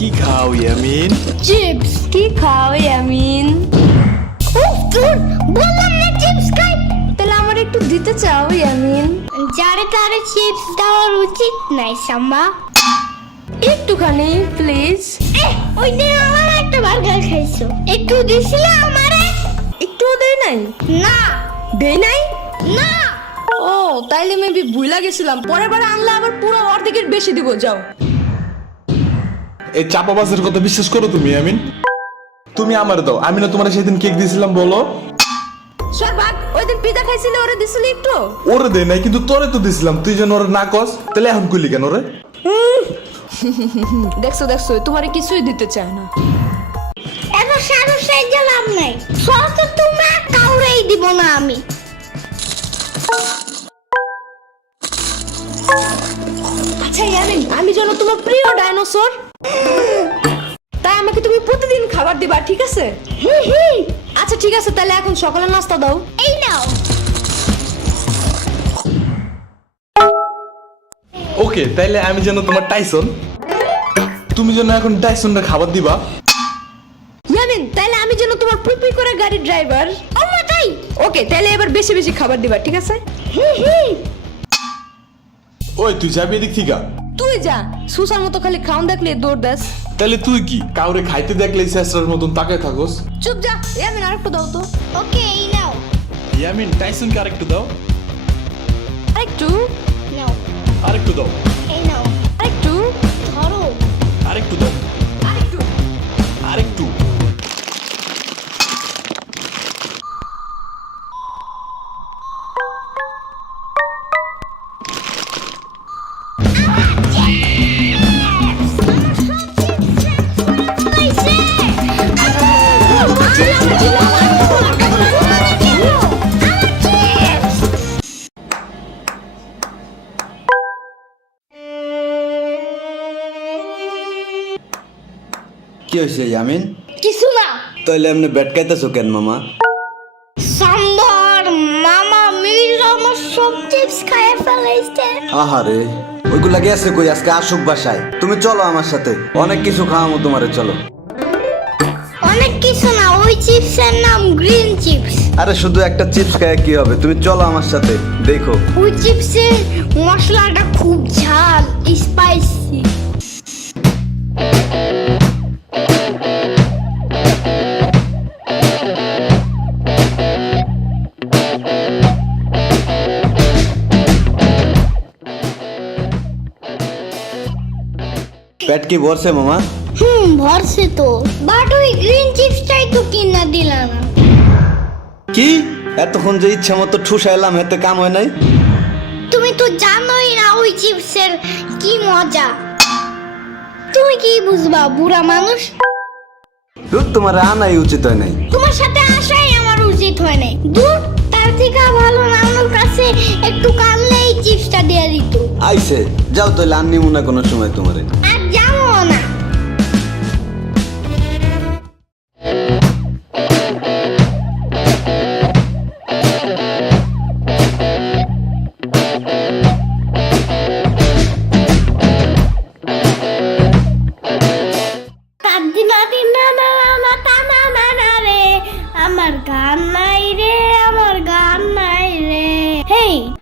কি খাও ইয়ামিন? চিপস। কি খাও ইয়ামিন? উফ তোর বললাম না চিপস খাই। তাহলে আমার একটু দিতে চাও ইয়ামিন? যারে তারে চিপস দেওয়ার উচিত নাই সাম্বা। একটুখানি প্লিজ। ওই দিন আমার একটা বার্গার খাইছো, একটু দিছিলে আমারে? একটুও দেই নাই। না দেই নাই। না। ও তাইলে মেবি ভুলা গেছিলাম, পরের বার আনলে আবার পুরো অর্ধেকের বেশি দিব। যাও। এই চাপাবাজের কথা বিশ্বাস করো তুমি ইয়ামিন? তুমি আমার দাও, আমি না তোমার সেদিন কেক দিয়েছিলাম বলো? সরবাক ওই দিন পিজা খাইছিলে, ওরে দিছিলি একটু? ওরে দেই নাই, কিন্তু তোরে তো দিছিলাম, তুই যেন ওরে না কস, তাহলে এখন কইলি কেন রে? দেখছো দেখছো তোমারে কিছুই দিতে চায় না। এত সাহস এই লাভ নাই, সব তো তোমরা কাউরেই দিব না আমি। আচ্ছা ইয়ামিন, আমি যেন তোমার প্রিয় ডাইনোসর, তাই আমাকে তুমি প্রতিদিন খাবার দিবা, ঠিক আছে? আচ্ছা ঠিক আছে, তাহলে এখন সকালের নাস্তা দাও। এই নাও। ওকে, তাইলে আমি যেন তোমার টাইসন, তুমি যেন এখন টাইসনটা খাবার দিবা। ইয়ামিন, তাহলে আমি যেন তোমার পুপি করে গাড়ির ড্রাইভার। আম্মা তাই। ওকে, তাহলে এবার বেশি বেশি খাবার দিবা, ঠিক আছে? ওই তুই যাবি এদিক থেকে? তুই যা, সুসার মতো খালি খাওন দেখলে দৌড় দাস। তাহলে তুই কি কাউরে খাইতে দেখলে চেষ্টার মতন তাকায় থাকোস? চুপ যা। ইয়ামিন আরেকটু দাও তো। ওকে, এই নাও। ইয়ামিন, টাইসনকে আরেকটু দাও। আরেকটু নাও। আরেকটু দাও। এই নাও। আরেকটু ধরো। আরেকটু দাও। আরেকটু। আরেকটু। কি হয়েছে ইয়ামিন? কিছু না। তাইলে এমনি ব্যাট খাইতেছো কেন মামা? সাম্বার মামা মিল আমার সব চিপস খাইয়ে ফেলাইছে। আহারে, ওইগুলা গেছে কই? আজকে আসুক বাসায়। তুমি চলো আমার সাথে, অনেক কিছু খাওয়াবো তোমারে, চলো। অনেক কিছু না, ওই চিপসের নাম গ্রিন চিপস। আরে শুধু একটা চিপস খায় কি হবে? তুমি চলো আমার সাথে, দেখো। ওই চিপসের মশলাটা খুব ঝাল, স্পাইসি। পেট কি ভরছে মামা? ভরছে তো, বাট ওই গ্রিন চিপসটাই তো কিনা দিলা না। কি এতক্ষণ যে ইচ্ছা মতো ঠুসাইলাম, এতে কাম হয় নাই? তুমি তো জানোই না ওই চিপসের কি মজা। তুমি কি বুঝবা, বুড়া মানুষ। দুধ তোমার আনাই উচিত হয় নাই। তোমার সাথে আসাই আমার উচিত হয় নাই। দূর, তার থেকে ভালো নানুর কাছে একটু কানলেই চিপসটা দিয়ে দিত। আইছে, যাও তাইলে আর নিমু না কোনো সময় তোমারে। আর যাবো না। আমার গা